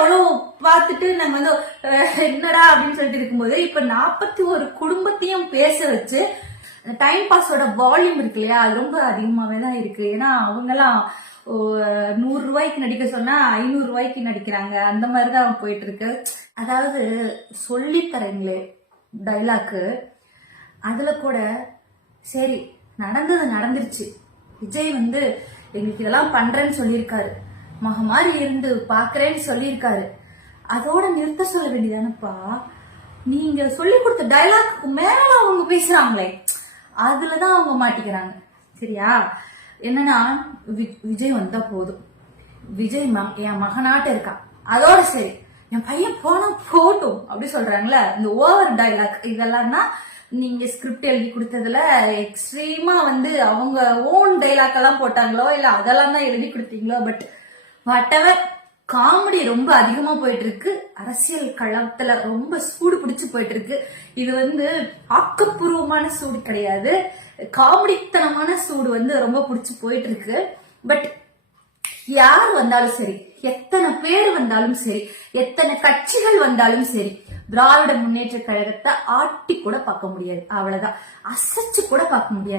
அவளும் பார்த்துட்டு நாங்க வந்து என்னடா? அப்படின்னு சொல்லிட்டு இருக்கும்போது இப்ப நாற்பத்தி ஒரு குடும்பத்தையும் பேச வச்சு டைம் பாஸோட வால்யூம் இருக்கு இல்லையா? அது ரொம்ப அதிகமாவே தான் இருக்கு. ஏன்னா அவங்கெல்லாம் நூறு ரூபாய்க்கு நடிக்க சொன்னா ஐநூறு ரூபாய்க்கு நடிக்கிறாங்க. அந்த மாதிரி தான் போயிட்டு இருக்கு. அதாவது சொல்லித்தரங்களே டைலாக்கு அதுல கூட சரி நடந்தது நடந்துருச்சு. விஜய் வந்து எங்களுக்கு இதெல்லாம் பண்றேன்னு சொல்லியிருக்காரு. மாதிரி இருந்து பாக்குறேன்னு சொல்லியிருக்காரு. அதோட நிறுத்த சொல்ல வேண்டியதானப்பா? நீங்க சொல்லி கொடுத்த டைலாக்கு மேல அவங்க பேசுறாங்களே அதுலதான் அவங்க மாட்டிக்கிறாங்க. சரியா? என்னன்னா வி- விஜய் வந்தா போதும். விஜய் ம- என் மகனாட்ட இருக்கான். அதோட சரி. என் பையன் போனா போட்டும் அப்படி சொல்றாங்களே இந்த ஓவர் டைலாக் இதெல்லாம் நீங்க ஸ்கிரிப்ட் எழுதி கொடுத்ததுல எக்ஸ்ட்ரீமா வந்து அவங்க ஓன் டைலாக் எல்லாம் போட்டாங்களோ இல்ல அதெல்லாம் தான் எழுதி கொடுத்தீங்களோ பட் வாட்டவர் காமெடி ரொம்ப அதிகமா போயிட்டு இருக்கு அரசியல் களத்துல ரொம்ப சூடு பிடிச்சு போயிட்டு இருக்கு இது வந்து ஆக்கப்பூர்வமான சூடு கிடையாது. காமெடித்தனமான சூடு வந்து ரொம்ப பிடிச்சு போயிட்டு இருக்கு பட் யார் வந்தாலும் சரி எத்தனை பேர் வந்தாலும் சரி எத்தனை கட்சிகள் வந்தாலும் சரி திராவிட முன்னேற்ற கழகத்தை ஆட்டி கூட பார்க்க முடியாது. அவ்வளவுதான். அசைச்சு கூட பார்க்க முடியாது.